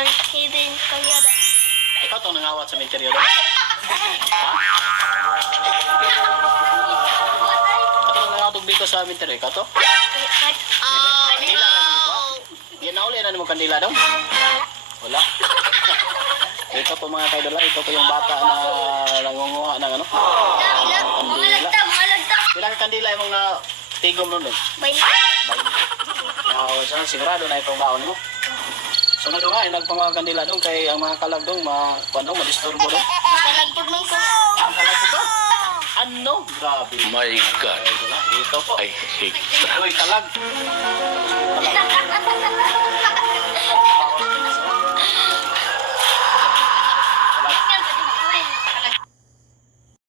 Hidden Kanyada. Ikaw itong nangawat sa interior doon? Ha? Ito nangawat og dito sa interior. Ikaw to? Kandila na dito? Yan na uli na mo kandila doon? Wala. Ito po mga kaidol, ito po yung bata na nangunguha ng ano? Kandila. Bilang kandila yung mga tigom nun eh. Bay. Sigurado na itong baon mo. Sunod nga, nagpangagandila doon kay ang mga kalag doon, madisturbo doon. Kalagpag man ko. Ang kalag ko ba? Ano? Grabe. My God. Ito po. I hate Uy, kalag. Kalag.